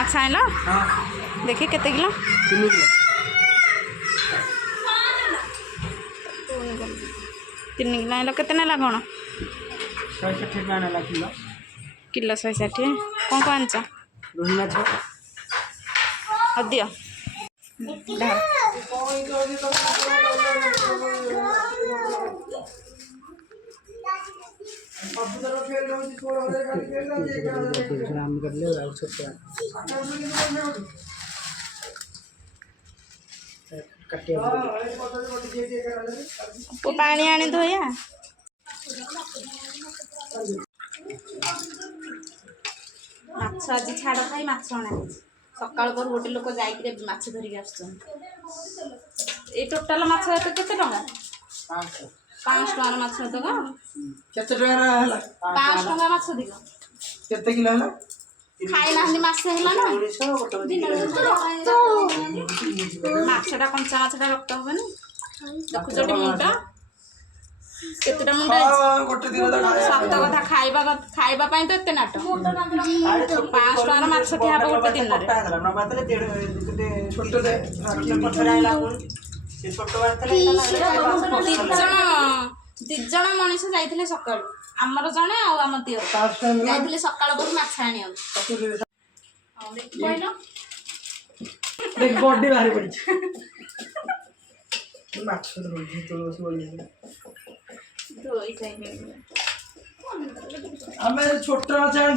अच्छा है ना। देखिए कितने किलो 3 किलो 3 किलो आइल केते ना कौन 160 टका ना किलो किलो 160 कौन कौन आंच रोही माछ दियो पानी आनी धोया माछ आज छाड़ खाई माछ अणा सकाल पर गोटे लोक जाइए माछ धरिक आस टोटाल माछ केते टका 500 टका माछ दग केते टका हला 500 टका माछ दिग केते किलो हला खाई ना मासे हला ना माछटा कंचा माछटा रक्त हबनी देखु जोटी मुंडा केतेटा मुंडा गोटे दिन सत कथा खाइबा तो एते नाट 500 टका माछ खिया गोटे दिन दिजन मनीष जाइए सका आमर जड़े आम दियो जाइए सका माछ आने बॉडी बाहर पड़ी माछ आम छोट माछ आने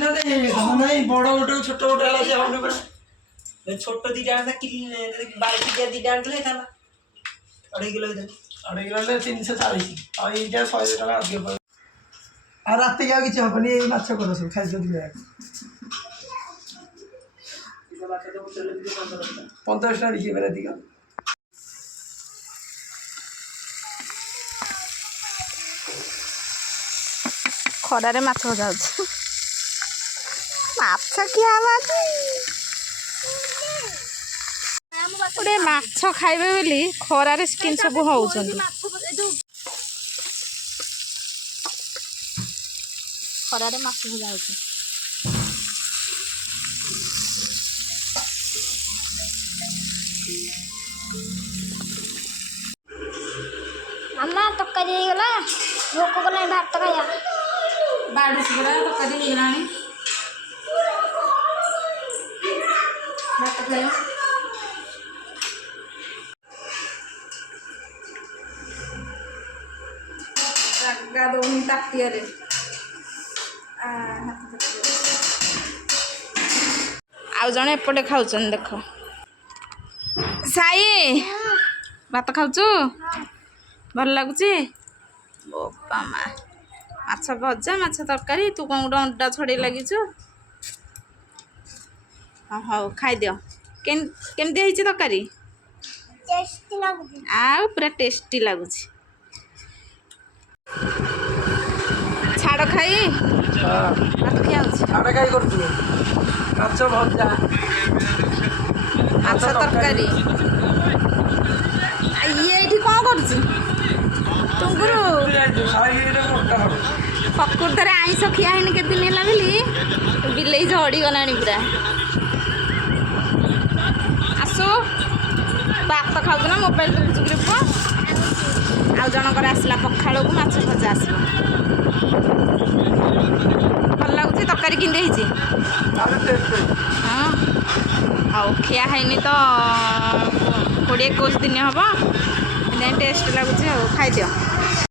नहीं बड़ गोटे छोट गोटे छोट दीटा आने 12 दीटा आने 2.5 किलो 2.5 किलो 340 और ये 100 टका अधिक और रात के किसी हेनी ये माछ कर सब खाई 50 टका लिखिए रात खरारे माछ भजा माछ किया गोटे माछ खाइबे बोली खरारे स्किन सब होउछन खरारे माछ भजा होउछ अम्मा तक्कारी गला भोक गला भात खाया बाड़ी से तकारी ହେଇଗଲାଣି भात खाया रागा दौनी ताटियारे आउ जने एपटे खाउछन देख साई भात खाउछु भल लागुची बोपा मा माछ भजा माछ तरकारी तू कौन गोटे अंडा छड़े लगिଛୁ हाँ हौ खाई दियो केमती है तरकारी टेस्टी लागुची आउ पूरा टेस्टी लगुच छाड़ खाई भात खिया छाड़ खाई करछु माछ भजा माछ तरकारी ये कौन करछु तुंगुरु प्रकृत आईस खिया है के दिन है बोली बिले झड़ी गला पूरा आसु भात खाऊ ना मोबाइल देखुच ग्रुप आउ जनकर आसला पखाड़ को माछ भजा आस भल लगुच तरकारी कि हाँ आउ खिया है तो 20-21 दिन हम टेस्ट लगुच खाई दियो।